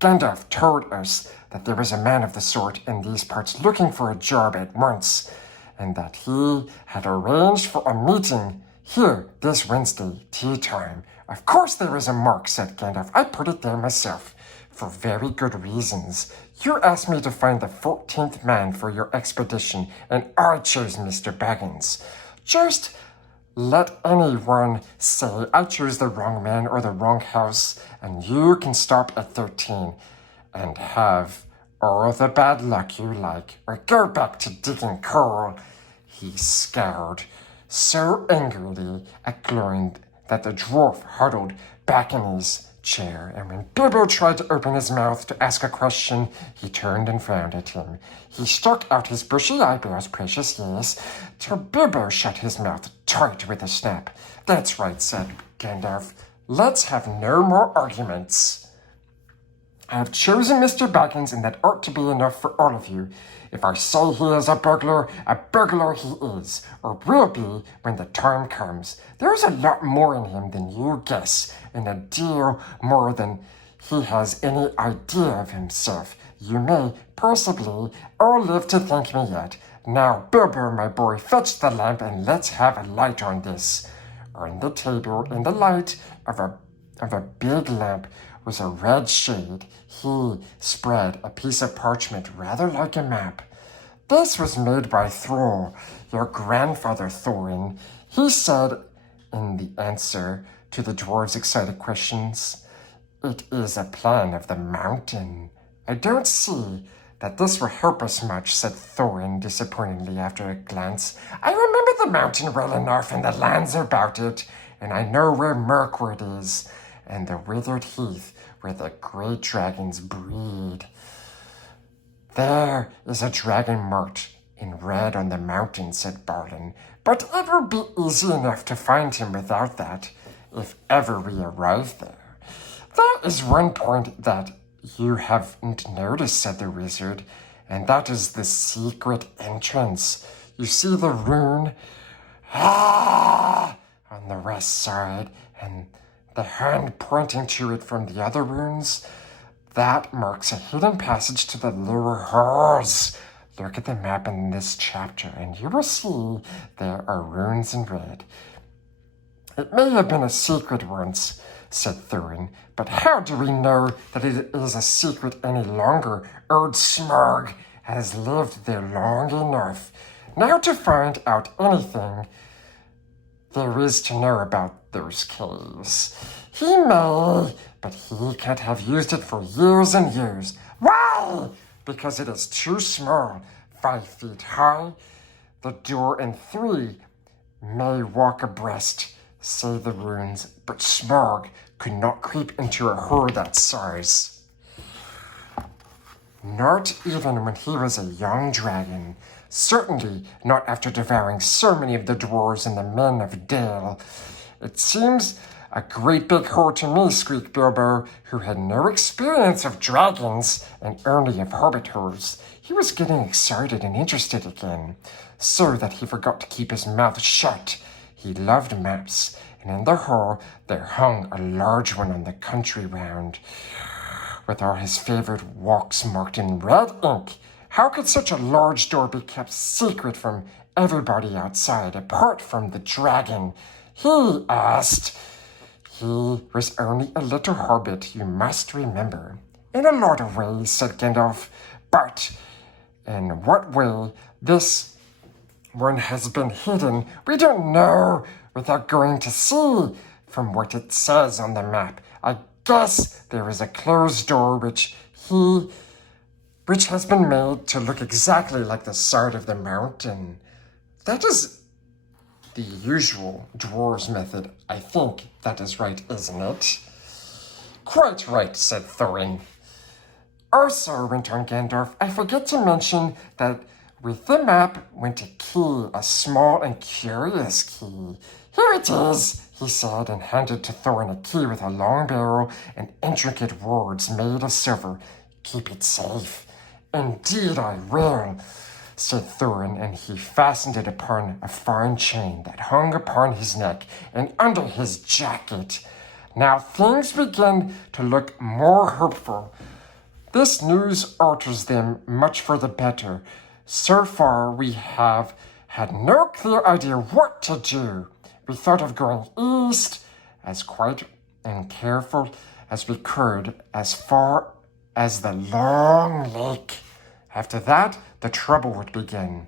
Gandalf told us that there was a man of the sort in these parts looking for a job at once, and that he had arranged for a meeting here this Wednesday, tea time. Of course there is a mark, said Gandalf. I put it there myself, for very good reasons. You asked me to find the 14th man for your expedition, and I chose Mr. Baggins. Just let anyone say I chose the wrong man or the wrong house, and you can stop at 13 and have all the bad luck you like, or go back to digging coal. He scowled so angrily at Gloin that the dwarf huddled back in his chair, and when Bilbo tried to open his mouth to ask a question, he turned and frowned at him. He stuck out his bushy eyebrows, precious, yes, till Bilbo shut his mouth tight with a snap. That's right, said Gandalf. Let's have no more arguments. I have chosen Mr. Baggins, and that ought to be enough for all of you. If I say he is a burglar he is, or will be when the time comes. There's a lot more in him than you guess, and a deal more than he has any idea of himself. You may, possibly, all live to thank me yet. Now, Gerber, my boy, fetch the lamp and let's have a light on this. On the table, in the light of a big lamp, was a red shade. He spread a piece of parchment rather like a map. This was made by Thrall, your grandfather Thorin. He said in the answer to the dwarves' excited questions, "It is a plan of the mountain." "I don't see that this will help us much," said Thorin disappointingly after a glance. "I remember the mountain well enough and the lands about it, and I know where Mirkwood is, and the withered heath where the great dragons breed. There is a dragon marked in red on the mountain," said Balin, "but it will be easy enough to find him without that, if ever we arrive there." "There is one point that you haven't noticed," said the wizard, "and that is the secret entrance. You see the rune on the west side, and the hand pointing to it from the other runes? That marks a hidden passage to the lower halls. Look at the map in this chapter, and you will see there are runes in red." "It may have been a secret once," said Thorin, "but how do we know that it is a secret any longer? Old Smirk has lived there long enough. Now to find out anything there is to know about those caves. He may, but he can't have used it for years and years. Why? Because it is too small, 5 feet high. The door and 3 may walk abreast, say the runes, but Smaug could not creep into a hole that size." Not even when he was a young dragon. Certainly not after devouring so many of the dwarves and the men of Dere. It seems a great big hole to me, squeaked Gerber, who had no experience of dragons and only of hobbiters. He was getting excited and interested again, so that he forgot to keep his mouth shut. He loved maps, and in the hall there hung a large one on the country round, with all his favorite walks marked in red ink. How could such a large door be kept secret from everybody outside, apart from the dragon? He asked. He was only a little hobbit, you must remember. In a lot of ways, said Gandalf, but in what way this one has been hidden, we don't know without going to see. From what it says on the map, I guess there is a closed door which has been made to look exactly like the side of the mountain. That is the usual dwarves method. I think that is right, isn't it? Quite right, said Thorin. Also, went on Gandalf, I forget to mention that with the map went a key, a small and curious key. Here it is, he said, and handed to Thorin a key with a long barrel and intricate wards made of silver. Keep it safe. Indeed I will, said Thorin, and he fastened it upon a fine chain that hung upon his neck and under his jacket. Now things begin to look more hopeful. This news alters them much for the better. So far we have had no clear idea what to do. We thought of going east, as quiet and careful as we could, as far as the long lake. After that, the trouble would begin.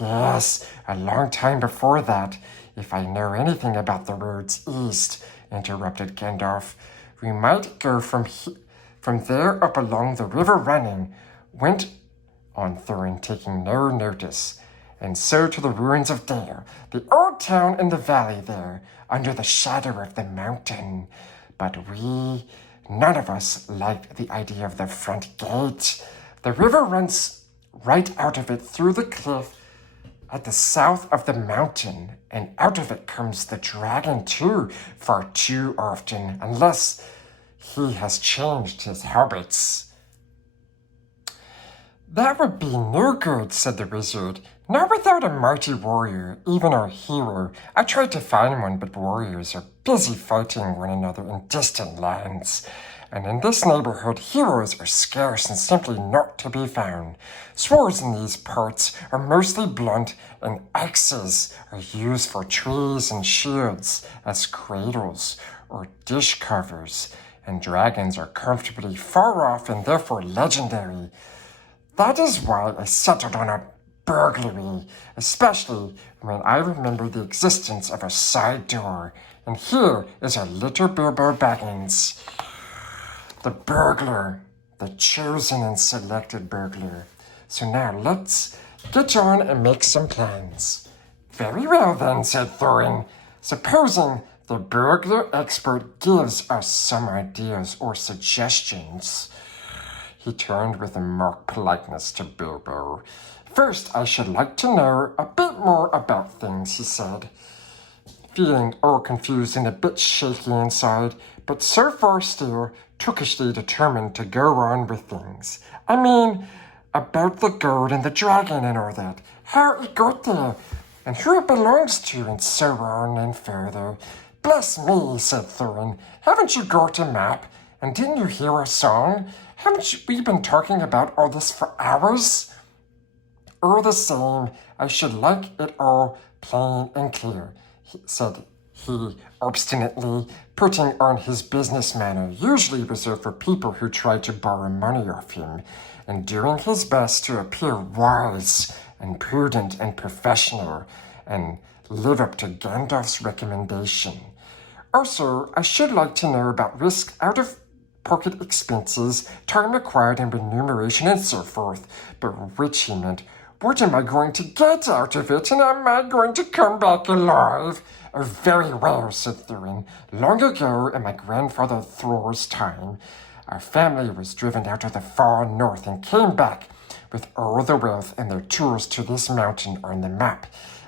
Yes, a long time before that, if I know anything about the roads east, interrupted Gandalf. We might go from there up along the river running, went on Thorin, taking no notice, and so to the ruins of Dere, the old town in the valley there, under the shadow of the mountain. But none of us liked the idea of the front gate. The river runs right out of it through the cliff at the south of the mountain, and out of it comes the dragon too, far too often, unless he has changed his habits. That would be no good, said the wizard. Not without a mighty warrior, even our hero. I tried to find one, but warriors are busy fighting one another in distant lands. And in this neighborhood, heroes are scarce and simply not to be found. Swords in these parts are mostly blunt, and axes are used for trees and shields as cradles or dish covers, and dragons are comfortably far off and therefore legendary. That is why I settled on a burglary, especially when I remember the existence of a side door. And here is our little Bilbo Baggins, the burglar, the chosen and selected burglar. So now let's get on and make some plans. Very well then, said Thorin. Supposing the burglar expert gives us some ideas or suggestions. He turned with a mock politeness to Bilbo. First, I should like to know a bit more about things, he said, feeling all confused and a bit shaky inside, but so far still tookishly determined to go on with things. I mean, about the gold and the dragon and all that, how it got there, and who it belongs to, and so on and further. Bless me, said Thorin, haven't you got a map? And didn't you hear our song? Haven't we been talking about all this for hours? All the same, I should like it all plain and clear, said he obstinately, putting on his business manner, usually reserved for people who tried to borrow money off him, and doing his best to appear wise and prudent and professional, and live up to Gandalf's recommendation. Also, I should like to know about risk out of pocket expenses, time required, and remuneration, and so forth. But which he meant, what am I going to get out of it, and am I going to come back alive? Oh, very well, said Thorin. Long ago, in my grandfather Thror's time, Our family was driven out of the far north and came back with all the wealth and their tours to this mountain on the map.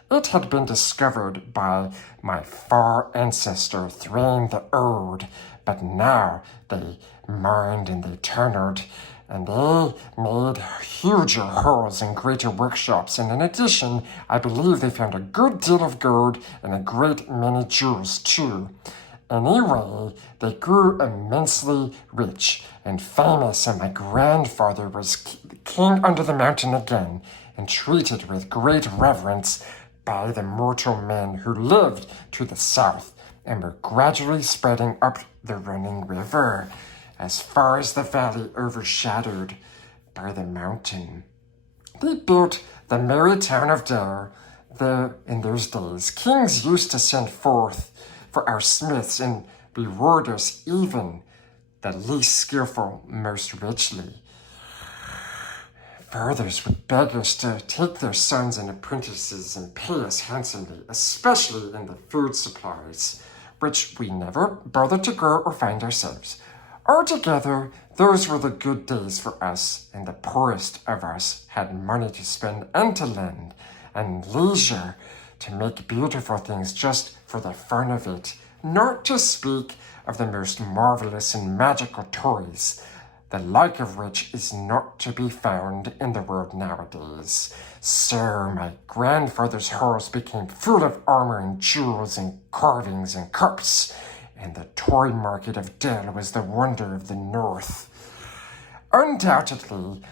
It had been discovered by my far ancestor Thrain the Old, but now they mined and they tunnered, and they made huger halls and greater workshops, and in addition, I believe they found a good deal of gold and a great many jewels too. Anyway, they grew immensely rich and famous, and my grandfather was king under the mountain again, and treated with great reverence by the mortal men who lived to the south and were gradually spreading up the running river as far as the valley overshadowed by the mountain. They built the merry town of Dere. In those days, kings used to send forth for our smiths and reward us even the least skillful most richly. Fathers would beg us to take their sons and apprentices and pay us handsomely, especially in the food supplies, which we never bothered to grow or find ourselves. Altogether, those were the good days for us, and the poorest of us had money to spend and to lend, and leisure to make beautiful things just for the fun of it, not to speak of the most marvelous and magical toys, the like of which is not to be found in the world nowadays. So my grandfather's halls became full of armor and jewels and carvings and cups, and the toy market of Dere was the wonder of the north. Undoubtedly,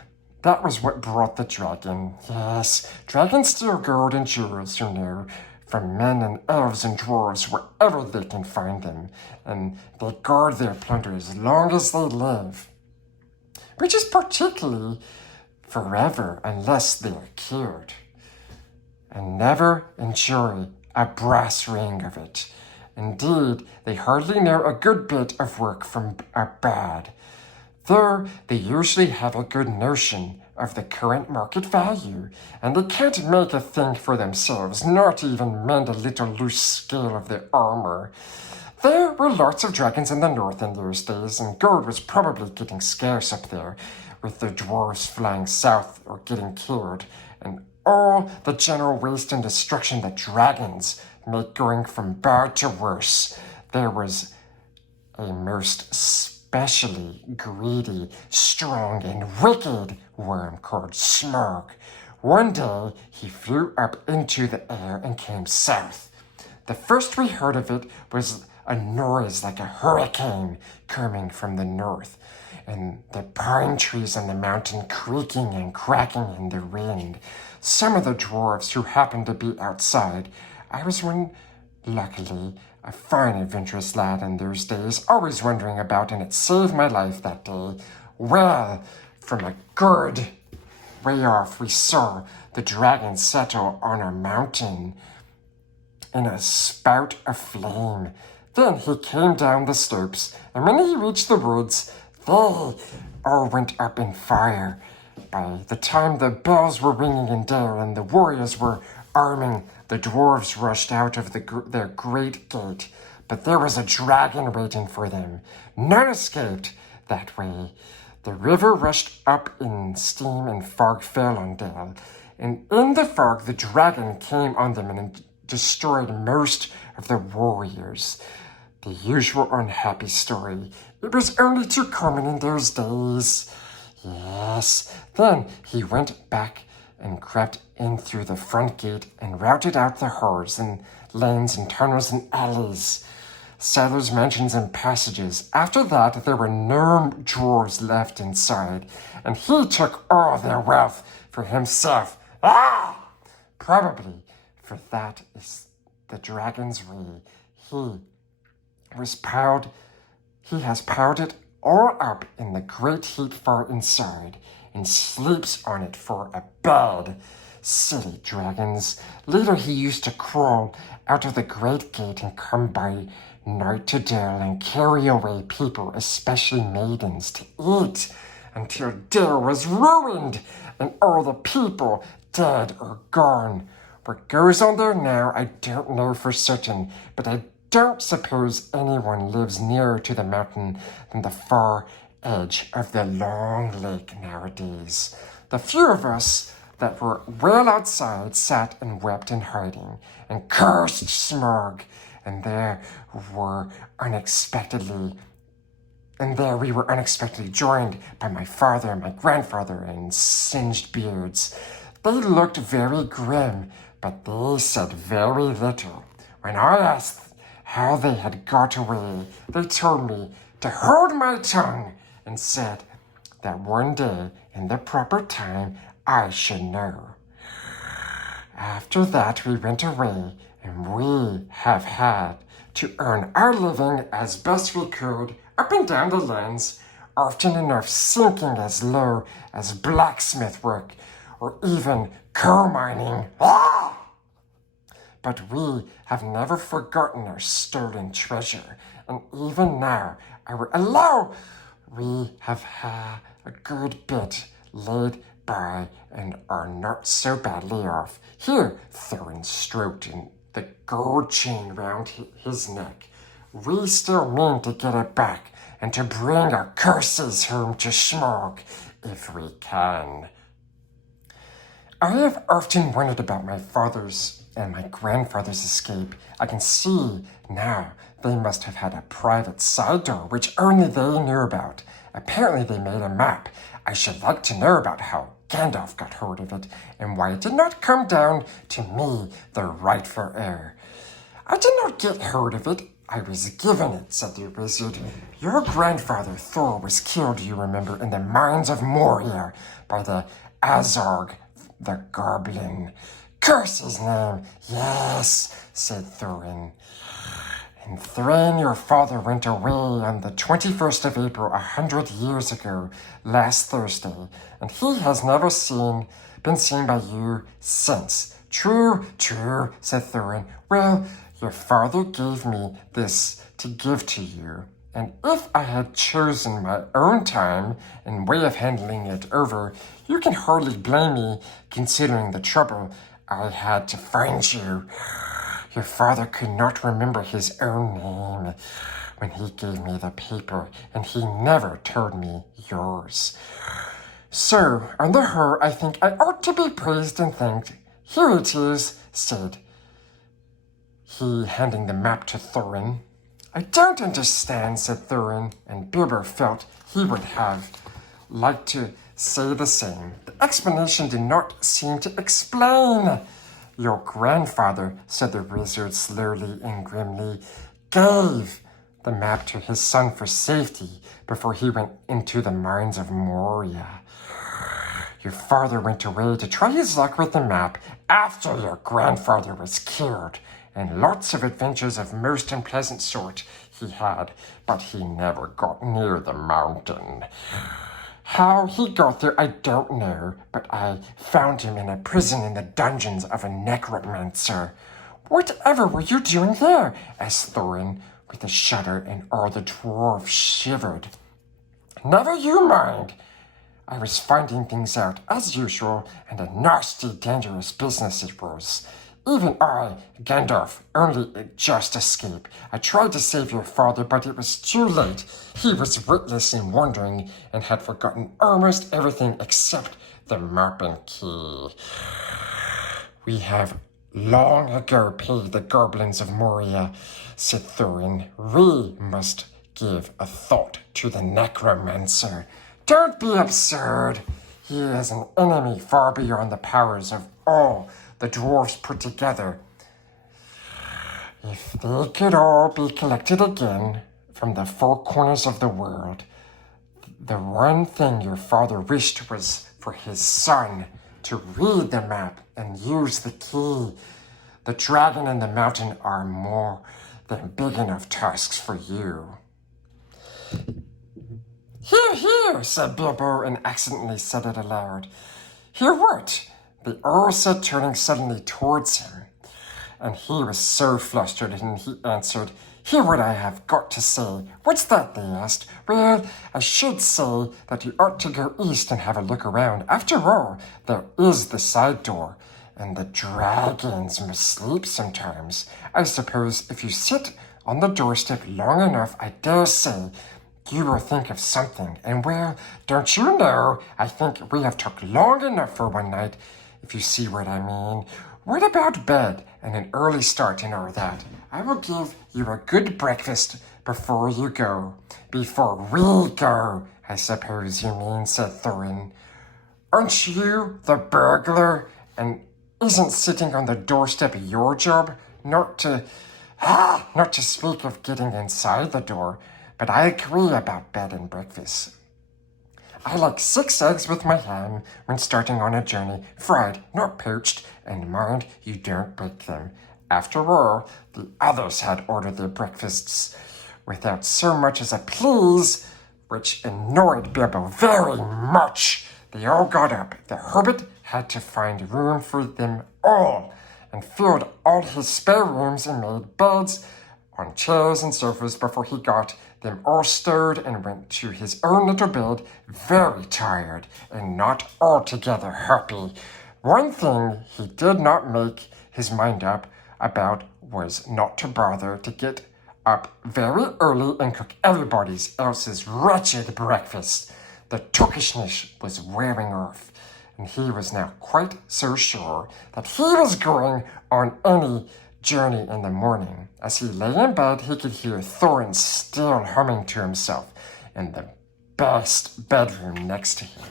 that was what brought the dragon. Yes, dragons steal gold and jewels, you know, from men and elves and dwarves wherever they can find them, and they guard their plunder as long as they live, which is particularly forever unless they are killed, and never enjoy a brass ring of it. Indeed, they hardly know a good bit of work from a bad, though they usually have a good notion of the current market value, and they can't make a thing for themselves, not even mend a little loose scale of their armor. There were lots of dragons in the north in those days, and gold was probably getting scarce up there, with the dwarves flying south or getting killed, and all the general waste and destruction that dragons make going from bad to worse. There was a most especially greedy, strong, and wicked worm called Smirk. One day, he flew up into the air and came south. The first we heard of it was a noise like a hurricane coming from the north, and the pine trees on the mountain creaking and cracking in the wind. Some of the dwarves who happened to be outside, I was one, luckily, a fine adventurous lad in those days, always wandering about, and it saved my life that day. Well, from a good way off, we saw the dragon settle on a mountain in a spout of flame. Then he came down the slopes, and when he reached the woods, they all went up in fire. By the time the bells were ringing in Dere and the warriors were arming, the dwarves rushed out of their great gate, but there was a dragon waiting for them. None escaped that way. The river rushed up in steam and fog fell on Dere, and in the fog the dragon came on them and destroyed most of the warriors. The usual unhappy story. It was only too common in those days. Yes, then he went back and crept in through the front gate and routed out the halls and lanes and tunnels and alleys, cellars, mansions, and passages. After that, there were no dwarves left inside, and he took all their wealth for himself. Ah! Probably, for that is the dragon's way. He has piled it all up in the great heap far inside, and sleeps on it for a bed. Silly dragons. Later he used to crawl out of the great gate and come by night to Dere and carry away people, especially maidens, to eat, until Dere was ruined and all the people dead or gone. What goes on there now I don't know for certain, but I don't suppose anyone lives nearer to the mountain than the far edge of the long lake nowadays. The few of us that were well outside sat and wept in hiding and cursed Smirk, and there we were unexpectedly joined by my father and my grandfather and singed beards. They looked very grim, but they said very little. When I asked how they had got away, they told me to hold my tongue and said that one day, in the proper time, I should know. After that, we went away, and we have had to earn our living as best we could up and down the lands, often enough sinking as low as blacksmith work or even coal mining. But we have never forgotten our stolen treasure, and even now I will allow we have had a good bit laid by and are not so badly off. Here, Thorin stroked in the gold chain round his neck. We still mean to get it back and to bring our curses home to Smaug if we can. I have often wondered about my father's and my grandfather's escape. I can see now they must have had a private side door which only they knew about. Apparently they made a map. I should like to know about how Gandalf got hold of it and why it did not come down to me, the rightful heir. I did not get hold of it. I was given it, said the wizard. Your grandfather Thor was killed, you remember, in the mines of Moria by the Azog, the goblin. Curse his name. Yes, said Thorin. And Thrain, your father, went away on the 21st of April 100 years ago, last Thursday, and he has never been seen by you since. True, said Thorin. Well, your father gave me this to give to you, and if I had chosen my own time and way of handling it over, you can hardly blame me, considering the trouble I had to find you. Your father could not remember his own name when he gave me the paper, and he never told me yours. So, on the whole, I think I ought to be praised and thanked. Here it is, said he, handing the map to Thorin. I don't understand, said Thorin, and Gerber felt he would have liked to say the same. The explanation did not seem to explain. Your grandfather, said the wizard slowly and grimly, gave the map to his son for safety before he went into the mines of Moria. Your father went away to try his luck with the map after your grandfather was killed, and lots of adventures of most unpleasant sort he had, but he never got near the mountain. How he got there, I don't know, but I found him in a prison in the dungeons of a necromancer. Whatever were you doing there? Asked Thorin with a shudder, and all the dwarves shivered. Never you mind. I was finding things out, as usual, and a nasty, dangerous business it was. Even I, Gandalf, only just escaped. I tried to save your father, but it was too late. He was witless and wandering, and had forgotten almost everything except the map and key. We have long ago paid the goblins of Moria, said Thorin. We must give a thought to the necromancer. Don't be absurd. He is an enemy far beyond the powers of all the dwarves put together. If they could all be collected again from the four corners of the world, the one thing your father wished was for his son to read the map and use the key. The dragon and the mountain are more than big enough tasks for you. Hear, said Bilbo, and accidentally said it aloud. Hear what? They all said, turning suddenly towards him. And he was so flustered, and he answered, Hear what I have got to say. What's that? They asked. Well, I should say that you ought to go east and have a look around. After all, there is the side door, and the dragons must sleep sometimes. I suppose if you sit on the doorstep long enough, I dare say You will think of something, and well, don't you know, I think we have talked long enough for one night, if you see what I mean. What about bed and an early start and all that? I will give you a good breakfast before you go. Before we go, I suppose you mean, said Thorin. Aren't you the burglar? And isn't sitting on the doorstep your job? Not to speak of getting inside the door, but I agree about bed and breakfast. I like 6 eggs with my ham when starting on a journey, fried, not poached, and mind you don't break them. After all, the others had ordered their breakfasts without so much as a please, which annoyed Bilbo very much. They all got up. The Hobbit had to find room for them all, and filled all his spare rooms and made beds on chairs and sofas before he got them all stirred and went to his own little bed, very tired and not altogether happy. One thing he did not make his mind up about was not to bother to get up very early and cook everybody else's wretched breakfast. The tookishness was wearing off, and he was now quite so sure that he was going on any journey in the morning. As he lay in bed, he could hear Thorin still humming to himself in the best bedroom next to him.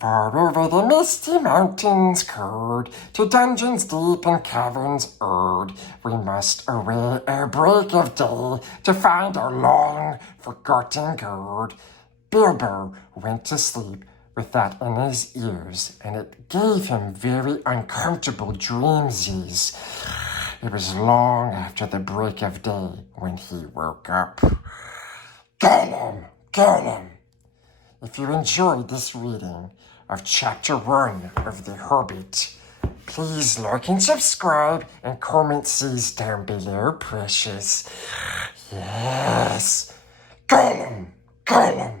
Far over the misty mountains curd, to dungeons deep and caverns erred, we must away ere break of day, to find our long-forgotten Gerd. Bilbo went to sleep with that in his ears, and it gave him very uncomfortable dreamsies. It was long after the break of day when he woke up. Gollum! Gollum! If you enjoyed this reading of Chapter 1 of The Hobbit, please like and subscribe and comment C's down below, precious. Yes! Gollum! Gollum!